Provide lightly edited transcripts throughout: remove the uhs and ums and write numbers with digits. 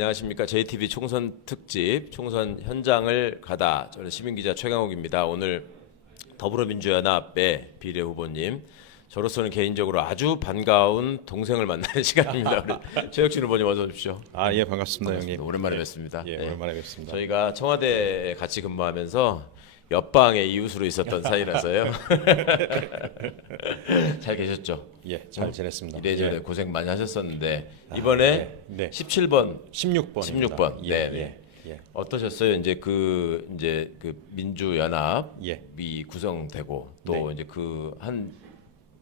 안녕하십니까. JTB 총선 특집 총선 현장을 가다. 저는 시민기자 최강욱입니다. 오늘 더불어민주연합의 비례 후보님, 저로서는 개인적으로 아주 반가운 동생을 만나는 시간입니다. 우리 최혁진 후보님 어서 오십시오. 예, 반갑습니다, 형님. 오랜만에 뵙습니다. 예, 오랜만에 뵙습니다. 저희가 청와대에 같이 근무하면서 옆방의 이웃으로 있었던 사이라서요. 잘 계셨죠? 예, 잘 지냈습니다. 이래저래 예. 고생 많이 하셨었는데 이번에 네. 17번, 16번. 16번. 예, 네. 예. 어떠셨어요? 이제 그 민주연합이 예. 구성되고 또 네. 이제 그 한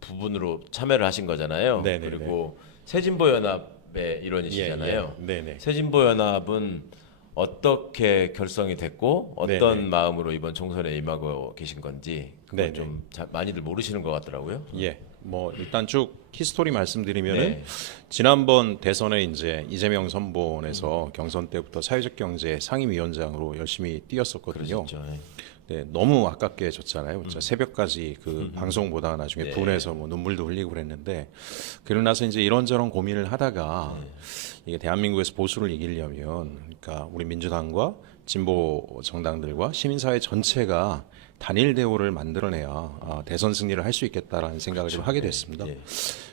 부분으로 참여를 하신 거잖아요. 네, 네, 그리고 새진보연합의 일원이시잖아요. 예, 네, 네. 새진보연합은 어떻게 결성이 됐고 어떤 네, 네. 마음으로 이번 총선에 임하고 계신 건지 그걸 네, 좀 많이들 모르시는 것 같더라고요. 예. 뭐 일단 쭉 히스토리 말씀드리면은 네. 지난번 대선에 이제 이재명 선보원에서 경선 때부터 사회적 경제 상임위원장으로 열심히 뛰었었거든요. 그렇죠. 네. 네, 너무 아깝게 졌잖아요. 진짜 새벽까지 그 방송 보다가 나중에 네. 분해서 뭐 눈물도 흘리고 그랬는데, 그러고 나서 이제 이런저런 고민을 하다가 이게 대한민국에서 보수를 이기려면, 그러니까 우리 민주당과 진보 정당들과 시민사회 전체가 단일 대우를 만들어내야 대선 승리를 할 수 있겠다라는 생각을 좀 하게 됐습니다. 네.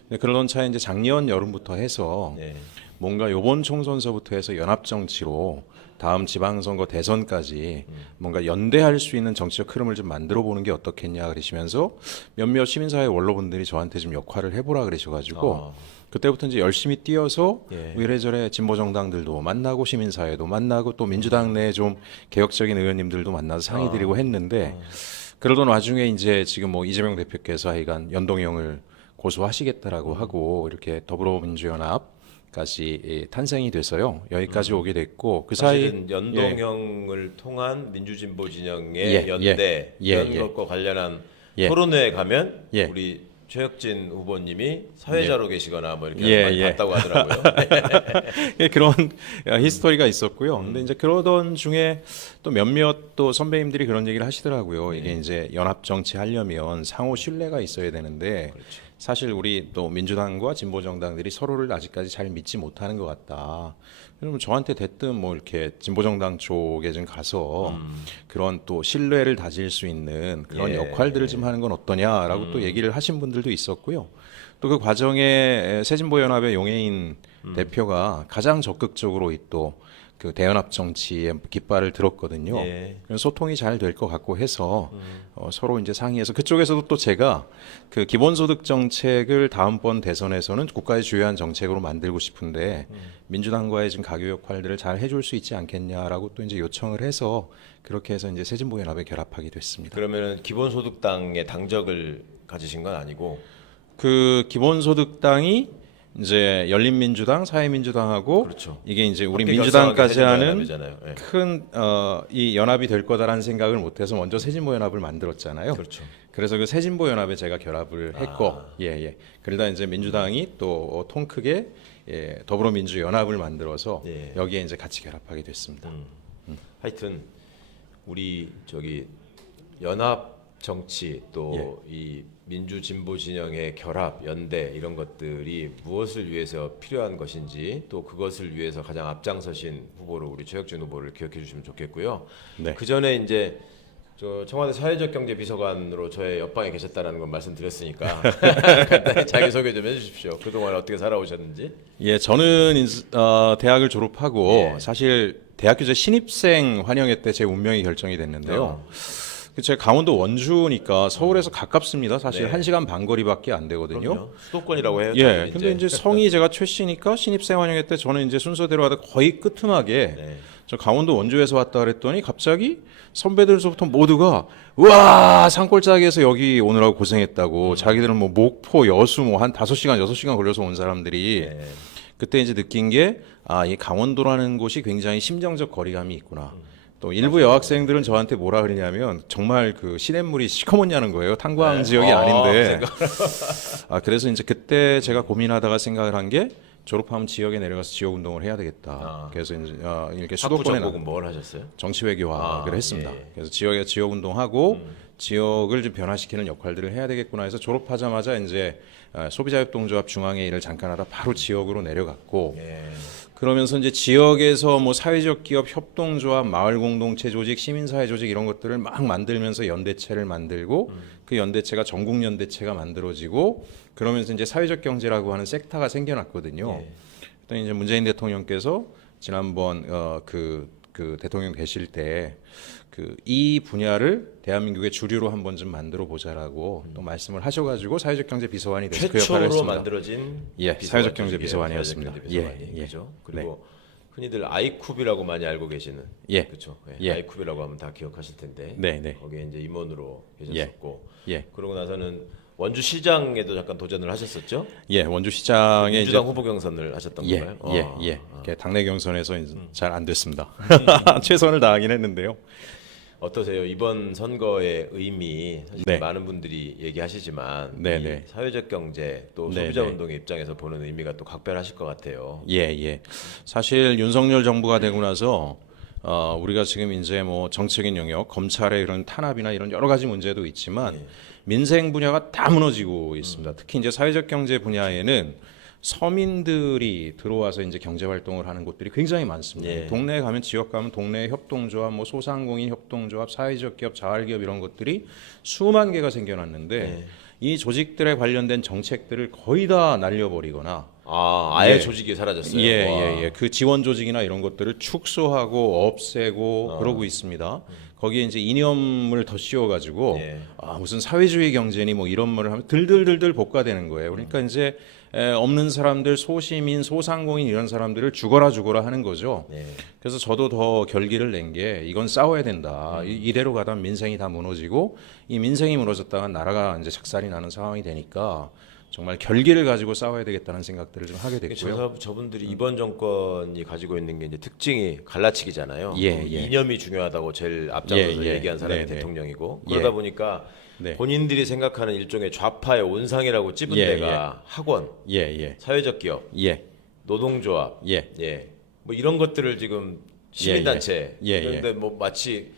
네, 그러던 차에 이제 작년 여름부터 해서 네. 뭔가 요번 총선서부터 해서 연합정치로 다음 지방선거 대선까지 뭔가 연대할 수 있는 정치적 흐름을 좀 만들어 보는 게 어떻겠냐 그러시면서 몇몇 시민사회 원로분들이 저한테 좀 역할을 해보라 그러셔가지고 그때부터 이제 열심히 뛰어서 예. 이래저래 진보 정당들도 만나고 시민사회도 만나고 또 민주당 내 좀 개혁적인 의원님들도 만나서 상의드리고 했는데 그러던 와중에 이제 지금 뭐 이재명 대표께서 하여간 연동형을 고수하시겠다라고 하고 이렇게 더불어민주연합까지 탄생이 돼서요. 여기까지 오게 됐고 그 사이 사실은 연동형을 통한 민주진보 진영의 예, 연대 예, 이런 예. 것과 관련한 예. 토론회에 가면 예. 우리 최혁진 후보님이 사회자로 계시거나 뭐 이렇게 예, 많이 예. 봤다고 하더라고요. 예, 그런 히스토리가 있었고요. 근데 이제 그러던 중에 또 몇몇 또 선배님들이 그런 얘기를 하시더라고요. 이게 이제 연합 정치 하려면 상호 신뢰가 있어야 되는데 사실 우리 또 민주당과 진보 정당들이 서로를 아직까지 잘 믿지 못하는 것 같다. 그러면 저한테 대뜸 뭐 이렇게 진보 정당 쪽에 좀 가서 그런 또 신뢰를 다질 수 있는 그런 예. 역할들을 좀 하는 건 어떠냐라고 또 얘기를 하신 분들도 있었고요. 또 그 과정에 새진보연합의 용해인 대표가 가장 적극적으로 또 그 대연합 정치에 깃발을 들었거든요. 예. 그래서 소통이 잘 될 것 같고 해서 서로 이제 상의해서 그쪽에서도 또 제가 그 기본소득 정책을 다음번 대선에서는 국가의 주요한 정책으로 만들고 싶은데 민주당과의 지금 가교 역할들을 잘 해줄 수 있지 않겠냐라고 또 이제 요청을 해서 그렇게 해서 이제 새진보연합에 결합하게 됐습니다. 그러면은 기본소득당의 당적을 가지신 건 아니고 그 기본소득당이 이제 열린민주당, 사회민주당하고 그렇죠. 이게 이제 우리 함께 민주당까지 결성하게 하는 새진보연합이잖아요. 예. 큰 이 연합이 될 거다라는 생각을 못해서 먼저 새진보연합을 만들었잖아요. 그렇죠. 그래서 그 새진보연합에 제가 결합을 했고, 예. 그러다 이제 민주당이 또 통 크게 더불어민주연합을 만들어서 예. 여기에 이제 같이 결합하게 됐습니다. 하여튼 우리 저기 연합 정치 또 이 민주 진보 진영의 결합 연대 이런 것들이 무엇을 위해서 필요한 것인지 또 그것을 위해서 가장 앞장서신 후보로 우리 최혁진 후보를 기억해 주시면 좋겠고요. 네. 그 전에 이제 저 청와대 사회적 경제 비서관으로 저의 옆방에 계셨다는 건 말씀드렸으니까 간단히 자기 소개 좀 해주십시오. 그동안 어떻게 살아오셨는지. 예, 저는 대학을 졸업하고 예. 사실 대학교제 신입생 환영회 때 제 운명이 결정이 됐는데요. 제가 강원도 원주니까 서울에서 가깝습니다. 사실 네. 1시간 반 거리밖에 안 되거든요. 그럼요. 수도권이라고 해요. 예, 저는 근데 이제 성이 제가 최 씨니까 신입생 환영회 때 저는 이제 순서대로 하다 거의 끄트막에 네. 저 강원도 원주에서 왔다 그랬더니 갑자기 선배들서부터 모두가 우와 산골짜기에서 여기 오느라고 고생했다고 자기들은 뭐 목포 여수 뭐 한 5시간 6시간 걸려서 온 사람들이 네. 그때 이제 느낀 게 이 강원도라는 곳이 굉장히 심정적 거리감이 있구나. 또 일부 여학생들은 저한테 뭐라 그러냐면 정말 그 시냇물이 시커멓냐는 거예요. 탄광 지역이 아닌데. 그래서 이제 그때 제가 고민하다가 생각을 한 게 졸업하면 지역에 내려가서 지역 운동을 해야 되겠다. 아. 그래서 이제 이렇게 학부 수도권에 전공은 뭘 하셨어요? 정치외교학을 아, 했습니다. 예. 그래서 지역에 지역 운동하고 지역을 좀 변화시키는 역할들을 해야 되겠구나 해서 졸업하자마자 이제 소비자협동조합 중앙회 일을 잠깐 하다 바로 지역으로 내려갔고 예. 그러면서 이제 지역에서 뭐 사회적 기업 협동조합, 마을 공동체 조직, 시민사회 조직 이런 것들을 막 만들면서 연대체를 만들고 그 연대체가 전국 연대체가 만들어지고 그러면서 이제 사회적 경제라고 하는 섹터가 생겨났거든요. 예. 그랬더니 이제 문재인 대통령께서 지난번 그 대통령 되실 때 이 분야를 대한민국의 주류로 한번 좀 만들어 보자라고 또 말씀을 하셔가지고 사회적 경제 비서관이 돼서 그 역할을 최초로 했습니다. 만들어진 예, 비서관 사회적 경제 조직이에요. 비서관이었습니다. 사회적 경제 비서관이, 예, 예. 그죠? 그리고 흔히들 아이쿱이라고 많이 알고 계시는 예. 그렇죠. 예. 아이쿱이라고 하면 다 기억하실 텐데 네, 네. 거기에 이제 임원으로 계셨었고 예. 그러고 나서는 원주시장에도 잠깐 도전을 하셨었죠? 예, 원주시장에 이제 민주당 후보 경선을 하셨던 예, 건가요? 예, 예. 이렇게 당내 경선에서 잘 안 됐습니다. 최선을 다하긴 했는데요. 어떠세요? 이번 선거의 의미 사실 네. 많은 분들이 얘기하시지만 네, 이 네. 사회적 경제 또 네, 소비자 네. 운동의 입장에서 보는 의미가 또 각별하실 것 같아요. 예, 예. 사실 윤석열 정부가 되고 나서 우리가 지금 이제 뭐 정책인 영역, 검찰의 이런 탄압이나 이런 여러 가지 문제도 있지만 민생 분야가 다 무너지고 있습니다. 특히 이제 사회적 경제 분야에는 서민들이 들어와서 이제 경제 활동을 하는 곳들이 굉장히 많습니다. 예. 동네에 가면 지역 가면 동네 협동조합, 뭐 소상공인 협동조합, 사회적 기업, 자활기업 이런 것들이 수만 개가 생겨났는데 예. 이 조직들에 관련된 정책들을 거의 다 날려버리거나 아예 예. 조직이 사라졌어요. 예, 와. 예, 예. 그 지원 조직이나 이런 것들을 축소하고 없애고 그러고 있습니다. 거기에 이제 이념을 더 씌워가지고 예. 무슨 사회주의 경제니 뭐 이런 말을 하면 들들들들 볶아대는 거예요. 그러니까 이제 없는 사람들, 소시민, 소상공인 이런 사람들을 죽어라 하는 거죠. 예. 그래서 저도 더 결기를 낸 게 이건 싸워야 된다. 이대로 가다 민생이 다 무너지고 이 민생이 무너졌다가 나라가 이제 작살이 나는 상황이 되니까 정말 결기를 가지고 싸워야 되겠다는 생각들을 좀 하게 됐고요. 저분들이 이번 정권이 가지고 있는 게 이제 특징이 갈라치기잖아요. 예, 그 예. 이념이 중요하다고 제일 앞장서서 예, 예. 얘기한 사람이 네, 네. 대통령이고 예. 그러다 보니까 네. 본인들이 생각하는 일종의 좌파의 온상이라고 찝은 예, 데가 학원, 예, 예, 사회적 기업, 예, 노동조합, 예. 예, 뭐 이런 것들을 지금 시민단체 예, 예. 그런데 뭐 마치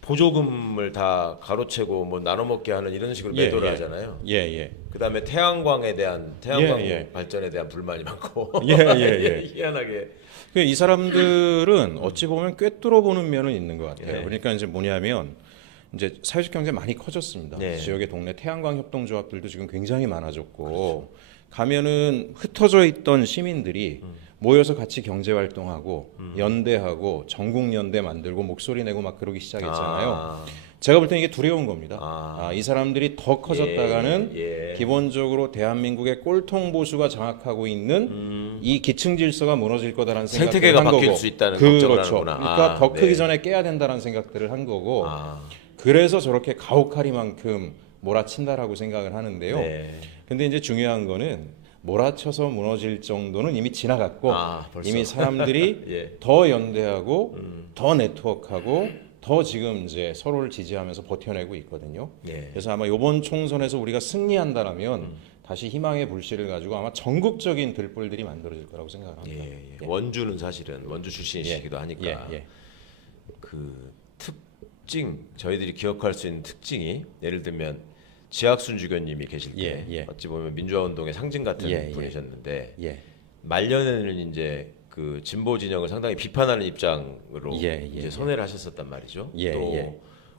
보조금을 다 가로채고 뭐 나눠 먹게 하는 이런 식으로 예, 매도를 예. 하잖아요. 예, 예. 그다음에 태양광 예, 예. 발전에 대한 불만이 많고 예, 예, 희한하게 이 사람들은 어찌 보면 꿰뚫어 보는 면은 있는 것 같아요. 예. 그러니까 이제 뭐냐면 이제 사회적 경제 많이 커졌습니다. 네. 지역의 동네 태양광 협동조합들도 지금 굉장히 많아졌고 가면은 흩어져 있던 시민들이 모여서 같이 경제 활동하고 연대하고 전국 연대 만들고 목소리 내고 막 그러기 시작했잖아요. 아, 제가 볼 때는 이게 두려운 겁니다. 아. 이 사람들이 더 커졌다가는 예. 기본적으로 대한민국의 꼴통 보수가 장악하고 있는 이 기층 질서가 무너질 거다라는 생각을 생태계가 한 바뀔 거고. 수 있다는 걱정을 그렇죠. 하는구나. 그러니까 아, 더 크기 네. 전에 깨야 된다는 생각들을 한 거고. 아, 그래서 저렇게 가혹하리만큼 몰아친다라고 생각을 하는데요. 네. 근데 이제 중요한 거는 몰아쳐서 무너질 정도는 이미 지나갔고 벌써? 이미 사람들이 예. 더 연대하고 더 네트워크하고 더 지금 이제 서로를 지지하면서 버텨내고 있거든요. 예. 그래서 아마 이번 총선에서 우리가 승리한다라면 다시 희망의 불씨를 가지고 아마 전국적인 들불들이 만들어질 거라고 생각을 합니다. 예. 원주는 사실은 원주 출신이시기도 하니까 예. 그 특징 저희들이 기억할 수 있는 특징이 예를 들면 지학순 주교님이 계실 때 예. 어찌 보면 민주화 운동의 상징 같은 예. 분이셨는데 예. 말년에는 이제 그 진보 진영을 상당히 비판하는 입장으로 예. 이제 선회를 하셨었단 말이죠. 예. 또 예.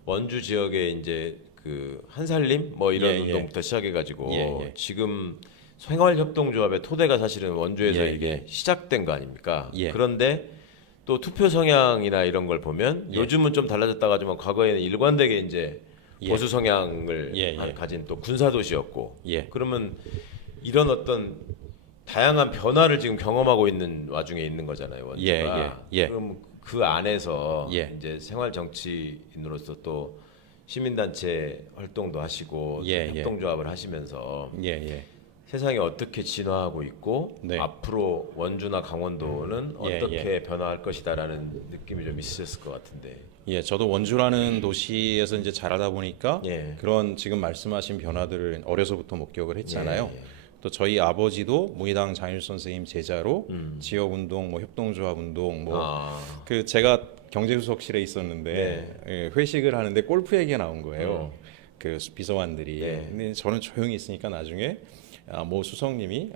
원주 지역에 이제 그 한살림 뭐 이런 예. 운동부터 시작해가지고 예. 지금 생활협동조합의 토대가 사실은 원주에서 예. 이게 시작된 거 아닙니까? 예. 그런데 또 투표 성향이나 이런 걸 보면 요즘은 좀 달라졌다고 하지만 과거에는 일관되게 이제 예. 보수 성향을 예. 가진 또 군사도시였고 예. 그러면 이런 어떤 다양한 변화를 지금 경험하고 있는 와중에 있는 거잖아요 원주가. 예. 그럼 그 안에서 예. 이제 생활 정치인으로서 또 시민단체 활동도 하시고 예. 협동조합을 하시면서 예. 세상이 어떻게 진화하고 있고 네. 앞으로 원주나 강원도는 예. 어떻게 변화할 것이다라는 느낌이 좀 있으셨을 것 같은데. 예, 저도 원주라는 도시에서 이제 자라다 보니까 예. 그런 지금 말씀하신 변화들을 어려서부터 목격을 했잖아요. 예. 또 또 저희 아버지도 무의당 장일 선생님 제자로 지역 운동, 뭐 협동조합 운동, 뭐 그 제가 경제수석실에 있었는데 예, 회식을 하는데 골프 얘기가 나온 거예요. 그 비서관들이. 근데 저는 조용히 있으니까 나중에 뭐 수석님이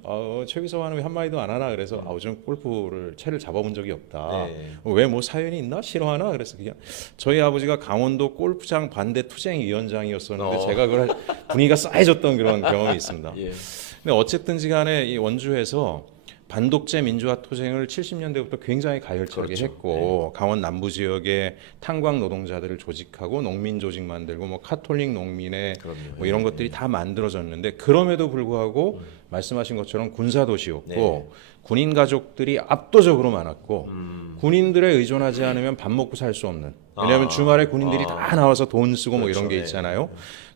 최 비서관은 왜 한마디도 안 하나 그래서 요즘 골프를 채를 잡아본 적이 없다. 왜 뭐 사연이 있나 싫어하나 그래서 그냥 저희 아버지가 강원도 골프장 반대 투쟁위원장이었었는데 제가 그걸 분위기가 싸해졌던 그런 경험이 있습니다. 예. 근데 어쨌든지 간에 이 원주에서 반독재 민주화 투쟁을 70년대부터 굉장히 가열차게 그렇죠. 했고 강원 남부 지역에 탄광 노동자들을 조직하고 농민 조직 만들고 뭐 카톨릭 농민회 뭐 이런 것들이 다 만들어졌는데 그럼에도 불구하고 말씀하신 것처럼 군사 도시였고 군인 가족들이 압도적으로 많았고 군인들에 의존하지 않으면 밥 먹고 살 수 없는 왜냐하면 주말에 군인들이 다 나와서 돈 쓰고 뭐 이런 게 있잖아요.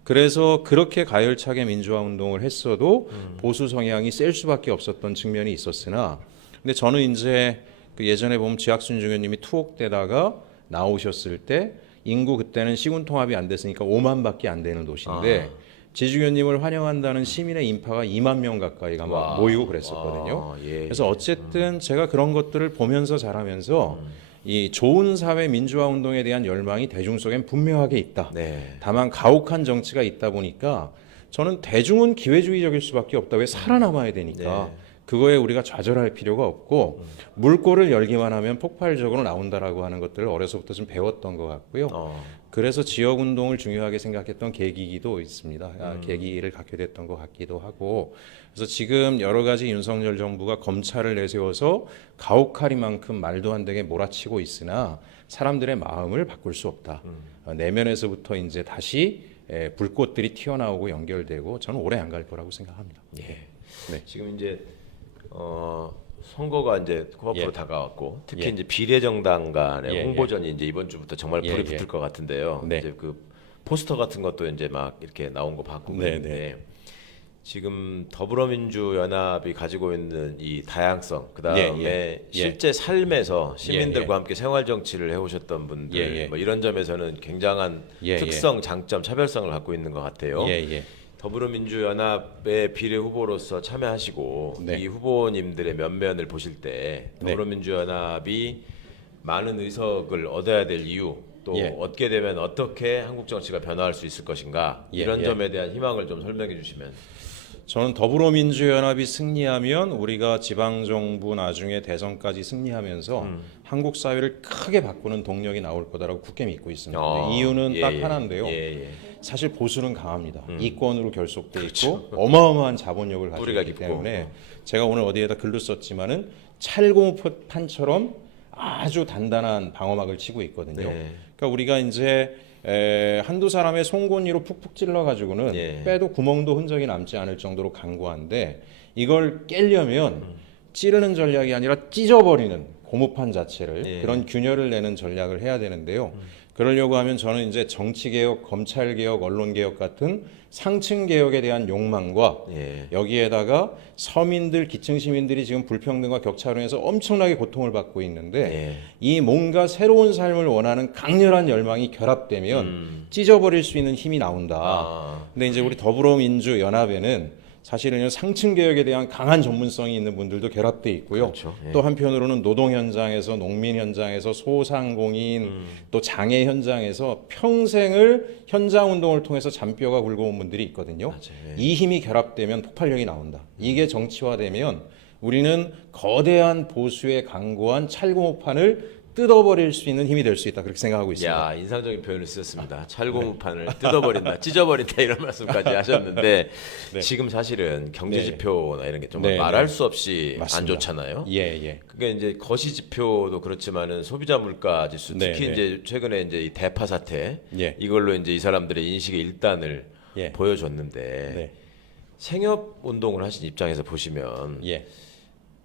그래서 그렇게 가열차게 민주화 운동을 했어도 보수 성향이 셀 수밖에 없었던 측면이 있었으나 근데 저는 이제 그 예전에 보면 지학순 중교님이 투옥되다가 나오셨을 때 인구 그때는 시군 통합이 안 됐으니까 5만밖에 안 되는 도시인데 지주교님을 환영한다는 시민의 인파가 2만 명 가까이가 막 모이고 그랬었거든요. 그래서 어쨌든 제가 그런 것들을 보면서 자라면서 이 좋은 사회 민주화 운동에 대한 열망이 대중 속엔 분명하게 있다. 다만 가혹한 정치가 있다 보니까 저는 대중은 기회주의적일 수밖에 없다. 왜 살아남아야 되니까. 그거에 우리가 좌절할 필요가 없고 물꼬를 열기만 하면 폭발적으로 나온다라고 하는 것들을 어려서부터 좀 배웠던 것 같고요. 그래서 지역 운동을 중요하게 생각했던 계기도 있습니다. 계기를 갖게 됐던 것 같기도 하고 그래서 지금 여러 가지 윤석열 정부가 검찰을 내세워서 가혹하리만큼 말도 안 되게 몰아치고 있으나 사람들의 마음을 바꿀 수 없다. 내면에서부터 이제 다시 불꽃들이 튀어나오고 연결되고 저는 오래 안 갈 거라고 생각합니다. 지금 이제 선거가 이제 코앞으로 다가왔고 특히 이제 비례정당 간의 홍보전이 이제 이번 주부터 정말 불이 붙을 것 같은데요. 이제 그 포스터 같은 것도 이제 막 이렇게 나온 거 봤고 그런데 지금 더불어민주연합이 가지고 있는 이 다양성, 그 다음에 실제 삶에서 시민들과 함께 생활 정치를 해오셨던 분들, 뭐 이런 점에서는 굉장한 특성, 장점, 차별성을 갖고 있는 것 같아요. 더불어민주연합의 비례 후보로서 참여하시고 이 후보님들의 면면을 보실 때 더불어민주연합이 많은 의석을 얻어야 될 이유, 또 얻게 되면 어떻게 한국 정치가 변화할 수 있을 것인가 이런 점에 대한 희망을 좀 설명해 주시면. 저는 더불어민주연합이 승리하면 우리가 지방정부 나중에 대선까지 승리하면서 한국 사회를 크게 바꾸는 동력이 나올 거다라고 굳게 믿고 있습니다. 이유는 딱 하나인데요. 사실 보수는 강합니다. 이권으로 결속돼 있고 어마어마한 자본력을 가지고 있기 때문에 제가 오늘 어디에다 글도 썼지만은 찰공판처럼 아주 단단한 방어막을 치고 있거든요. 그러니까 우리가 이제 한두 사람의 송곳니로 푹푹 찔러가지고는 빼도 구멍도 흔적이 남지 않을 정도로 강고한데 이걸 깨려면 찌르는 전략이 아니라 찢어버리는 고무판 자체를 그런 균열을 내는 전략을 해야 되는데요. 그러려고 하면 저는 이제 정치개혁, 검찰개혁, 언론개혁 같은 상층 개혁에 대한 욕망과 여기에다가 서민들, 기층 시민들이 지금 불평등과 격차로 인해서 엄청나게 고통을 받고 있는데 이 뭔가 새로운 삶을 원하는 강렬한 열망이 결합되면 찢어버릴 수 있는 힘이 나온다. 근데 이제 우리 더불어민주연합에는 사실은 상층 개혁에 대한 강한 전문성이 있는 분들도 결합돼 있고요. 또 한편으로는 노동 현장에서, 농민 현장에서, 소상공인, 또 장애 현장에서 평생을 현장 운동을 통해서 잔뼈가 굵어온 분들이 있거든요. 이 힘이 결합되면 폭발력이 나온다. 이게 정치화되면 우리는 거대한 보수의 강고한 찰고무판을 뜯어버릴 수 있는 힘이 될 수 있다. 그렇게 생각하고 있습니다. 인상적인 표현을 쓰셨습니다. 찰고무판을 뜯어버린다, 찢어버린다 이런 말씀까지 하셨는데 지금 사실은 경제 지표나 이런 게 정말 말할 수 없이 맞습니다. 안 좋잖아요. 그게 이제 거시 지표도 그렇지만은 소비자 물가 지수 특히 이제 최근에 이제 이 대파 사태 이걸로 이제 이 사람들의 인식의 일단을 보여줬는데 생협 운동을 하신 입장에서 보시면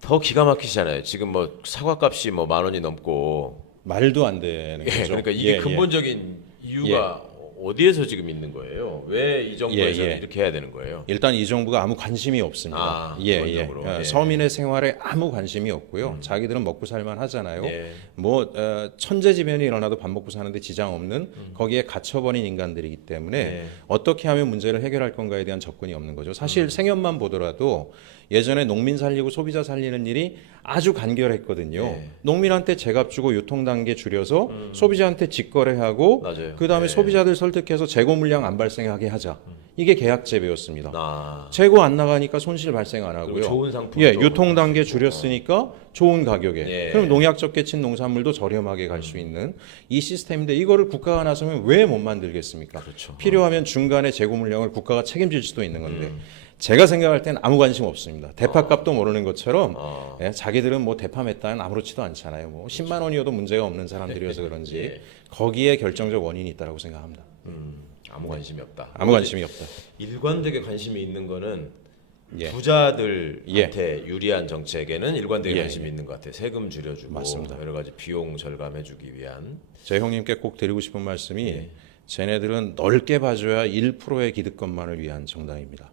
더 기가 막히시잖아요. 지금 뭐 사과값이 뭐 10,000원이 넘고 말도 안 되는 거죠. 그러니까 이게 근본적인 이유가 어디에서 지금 있는 거예요? 왜 이 정부에서 예, 예. 이렇게 해야 되는 거예요? 일단 이 정부가 아무 관심이 없습니다. 아, 기본적으로. 예. 서민의 생활에 아무 관심이 없고요. 자기들은 먹고 살만 하잖아요. 예. 뭐 천재지변이 일어나도 밥 먹고 사는데 지장 없는 거기에 갇혀버린 인간들이기 때문에 예. 어떻게 하면 문제를 해결할 건가에 대한 접근이 없는 거죠. 사실 생연만 보더라도 예전에 농민 살리고 소비자 살리는 일이 아주 간결했거든요. 예. 농민한테 제값 주고 유통 단계 줄여서 소비자한테 직거래하고 맞아요. 그다음에 예. 소비자들 설득해서 재고 물량 안 발생하게 하자. 이게 계약 재배였습니다. 아, 재고 안 나가니까 손실 발생 안 하고요. 그리고 좋은 상품. 예, 유통 단계 줄였으니까 좋은 가격에. 예. 그럼 농약 적게 친 농산물도 저렴하게 갈 수 있는 이 시스템인데 이거를 국가가 나서면 왜 못 만들겠습니까? 그렇죠. 필요하면 중간에 재고 물량을 국가가 책임질 수도 있는 건데 제가 생각할 땐 아무 관심 없습니다. 대파값도 모르는 것처럼 예, 자기들은 뭐 대파 몇 단 아무렇지도 않잖아요. 뭐 10만 원이어도 문제가 없는 사람들이어서 그런지 예. 거기에 결정적 원인이 있다고 생각합니다. 아무 관심이 없다. 아무 관심이 없다. 일관되게 관심이 있는 거는 예. 부자들한테 유리한 정책에는 일관되게 예, 관심이 있는 것 같아요. 세금 줄여주고 맞습니다. 여러 가지 비용 절감해주기 위한. 제 형님께 꼭 드리고 싶은 말씀이 쟤네들은 넓게 봐줘야 1%의 기득권만을 위한 정당입니다.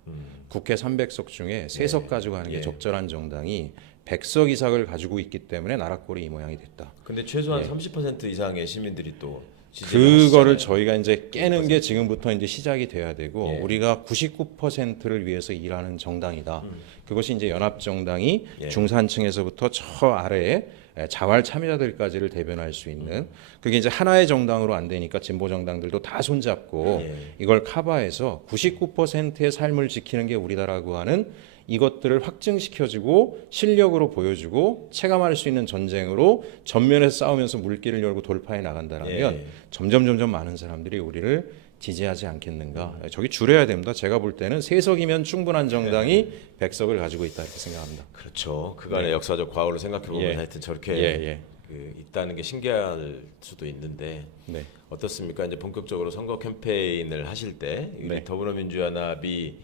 국회 300석 중에 3석 가지고 하는 게 예. 적절한 정당이 100석 이상을 가지고 있기 때문에 나라 꼴이 이 모양이 됐다. 근데 최소한 30% 이상의 시민들이 또 지지를 그거를 하시잖아요. 저희가 이제 깨는 게 지금부터 이제 시작이 돼야 되고 예. 우리가 99%를 위해서 일하는 정당이다. 그것이 이제 연합정당이 예. 중산층에서부터 저 아래에 자활 참여자들까지를 대변할 수 있는 그게 이제 하나의 정당으로 안 되니까 진보 정당들도 다 손잡고 예. 이걸 커버해서 99%의 삶을 지키는 게 우리다라고 하는 이것들을 확증시켜주고 실력으로 보여주고 체감할 수 있는 전쟁으로 전면에서 싸우면서 물길을 열고 돌파해 나간다라면 예. 점점 많은 사람들이 우리를 지지하지 않겠는가. 저기 줄여야 됩니다. 제가 볼 때는 3석이면 충분한 정당이 100석을 가지고 있다 이렇게 생각합니다. 그렇죠. 그간의 역사적 과거를 생각해 보면 예. 하여튼 저렇게 예. 그 있다는 게 신기할 수도 있는데 네. 어떻습니까? 이제 본격적으로 선거 캠페인을 하실 때 우리 네. 더불어민주연합이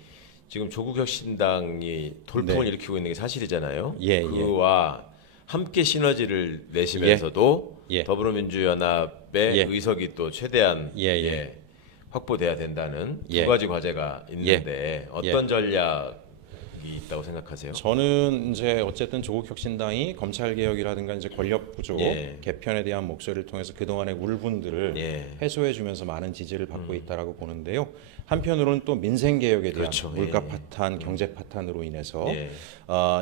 지금 조국혁신당이 돌풍을 네. 일으키고 있는 게 사실이잖아요. 예, 그와 함께 시너지를 내시면서도 예. 더불어민주연합의 예. 의석이 또 최대한 예. 확보돼야 된다는 예. 두 가지 과제가 있는데 어떤 전략이 있다고 생각하세요? 저는 이제 어쨌든 조국혁신당이 검찰 개혁이라든가 이제 권력 구조 예. 개편에 대한 목소리를 통해서 그 동안의 울분들을 예. 해소해주면서 많은 지지를 받고 있다라고 보는데요. 한편으로는 또 민생 개혁에 대한 그렇죠. 물가 예. 파탄, 경제 파탄으로 인해서 예.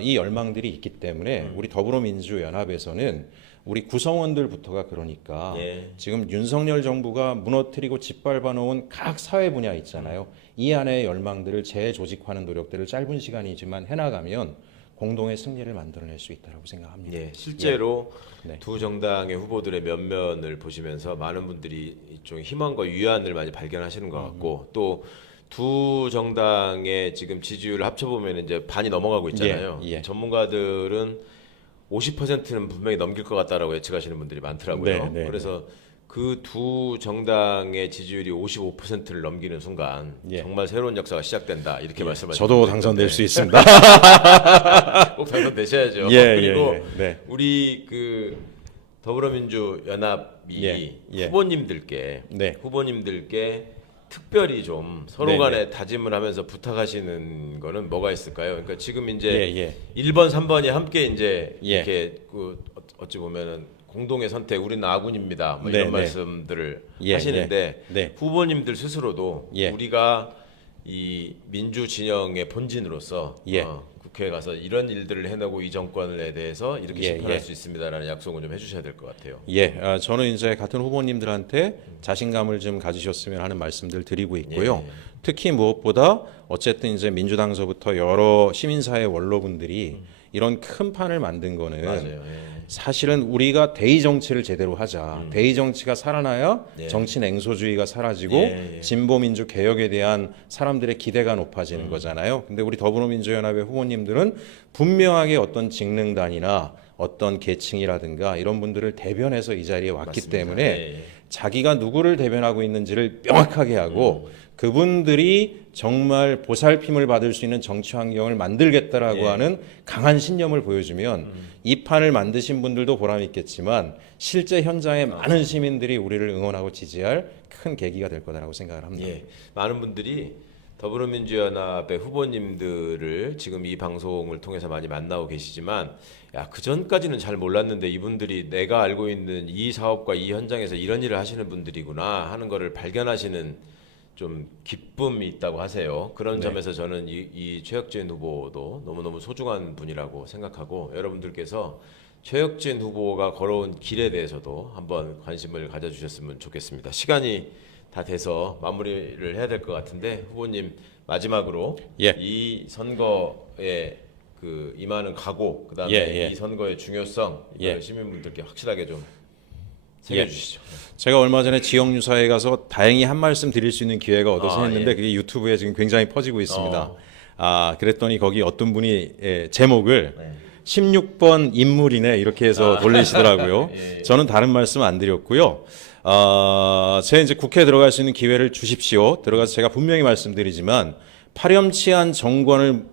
이 열망들이 있기 때문에 우리 더불어민주연합에서는 우리 구성원들부터가 그러니까 예. 지금 윤석열 정부가 무너뜨리고 짓밟아 놓은 각 사회 분야 있잖아요. 이 안의 열망들을 재조직화하는 노력들을 짧은 시간이지만 해나가면 공동의 승리를 만들어낼 수 있다고 생각합니다. 예, 실제로 네. 두 정당의 후보들의 면면을 보시면서 많은 분들이 좀 희망과 위안을 많이 발견하시는 것 같고 또 두 정당의 지금 지지율을 합쳐보면 이제 반이 넘어가고 있잖아요. 예. 전문가들은 50%는 분명히 넘길 것 같다라고 예측하시는 분들이 많더라고요. 네. 그래서 그 두 정당의 지지율이 55%를 넘기는 순간 예. 정말 새로운 역사가 시작된다 이렇게 말씀하시는 저도 분들이 당선될 있는데 수 있습니다. 꼭 당선되셔야죠. 그리고 네. 우리 그 더불어민주 연합이 예. 후보님들께 네. 특별히 좀 서로 네, 간에 다짐을 하면서 부탁하시는 거는 뭐가 있을까요? 그러니까 지금 이제 예. 1번, 3번이 함께 이제 예. 이렇게 그 어찌 보면은 공동의 선택, 우리는 아군입니다. 뭐 네, 이런 네. 말씀들을 예, 하시는데 네. 후보님들 스스로도 예. 우리가 이 민주 진영의 본진으로서 예. 국회에 가서 이런 일들을 해내고 이 정권에 대해서 이렇게 심판할 예. 수 있습니다라는 약속을 좀 해주셔야 될 것 같아요. 저는 이제 같은 후보님들한테 자신감을 좀 가지셨으면 하는 말씀들 드리고 있고요. 예. 특히 무엇보다 어쨌든 이제 민주당서부터 여러 시민사회 원로분들이 이런 큰 판을 만든 거는 맞아요. 예. 사실은 우리가 대의 정치를 제대로 하자. 대의 정치가 살아나야 예. 정치 냉소주의가 사라지고 예. 진보 민주 개혁에 대한 사람들의 기대가 높아지는 거잖아요. 근데 우리 더불어민주연합의 후보님들은 분명하게 어떤 직능단이나 어떤 계층이라든가 이런 분들을 대변해서 이 자리에 왔기 맞습니다. 때문에 예. 자기가 누구를 대변하고 있는지를 명확하게 하고 그분들이 정말 보살핌을 받을 수 있는 정치 환경을 만들겠다라고 예. 하는 강한 신념을 보여주면 이 판을 만드신 분들도 보람이 있겠지만 실제 현장에 많은 시민들이 우리를 응원하고 지지할 큰 계기가 될 거다라고 생각을 합니다. 예, 많은 분들이 더불어민주연합의 후보님들을 지금 이 방송을 통해서 많이 만나고 계시지만 야, 그 전까지는 잘 몰랐는데 이분들이 내가 알고 있는 이 사업과 이 현장에서 이런 일을 하시는 분들이구나 하는 거를 발견하시는 좀 기쁨이 있다고 하세요. 그런 네. 점에서 저는 이 최혁진 후보도 너무너무 소중한 분이라고 생각하고 여러분들께서 최혁진 후보가 걸어온 길에 대해서도 한번 관심을 가져주셨으면 좋겠습니다. 시간이 다 돼서 마무리를 해야 될 것 같은데 후보님 마지막으로 예. 이 선거에 그 임하는 각오 그다음에 예. 이 선거의 중요성 이걸 예. 시민분들께 확실하게 좀 새겨주시죠. 제가 얼마 전에 지역 유사에 가서 다행히 한 말씀 드릴 수 있는 기회가 얻어서 했는데 예. 그게 유튜브에 지금 굉장히 퍼지고 있습니다. 그랬더니 거기 어떤 분이 제목을 16번 인물이네 이렇게 해서 돌리시더라고요. 예. 저는 다른 말씀 안 드렸고요. 제가 이제 국회에 들어갈 수 있는 기회를 주십시오. 들어가서 제가 분명히 말씀드리지만 파렴치한 정권을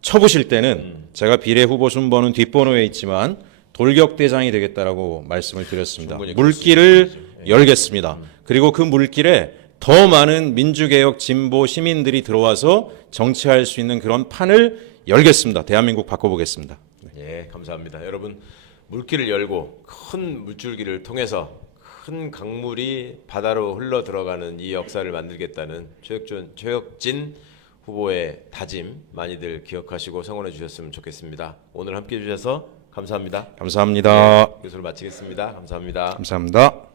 쳐부실 때는 제가 비례 후보 순번은 뒷번호에 있지만 돌격대장이 되겠다라고 말씀을 드렸습니다. 충분히 물길을 열겠습니다. 그리고 그 물길에 더 많은 민주개혁 진보 시민들이 들어와서 정치할 수 있는 그런 판을 열겠습니다. 대한민국 바꿔보겠습니다. 예, 감사합니다. 여러분 물길을 열고 큰 물줄기를 통해서 큰 강물이 바다로 흘러 들어가는 이 역사를 만들겠다는 최혁진 후보의 다짐 많이들 기억하시고 성원해 주셨으면 좋겠습니다. 오늘 함께 해주셔서 감사합니다. 감사합니다. 교수를 마치겠습니다. 감사합니다. 감사합니다.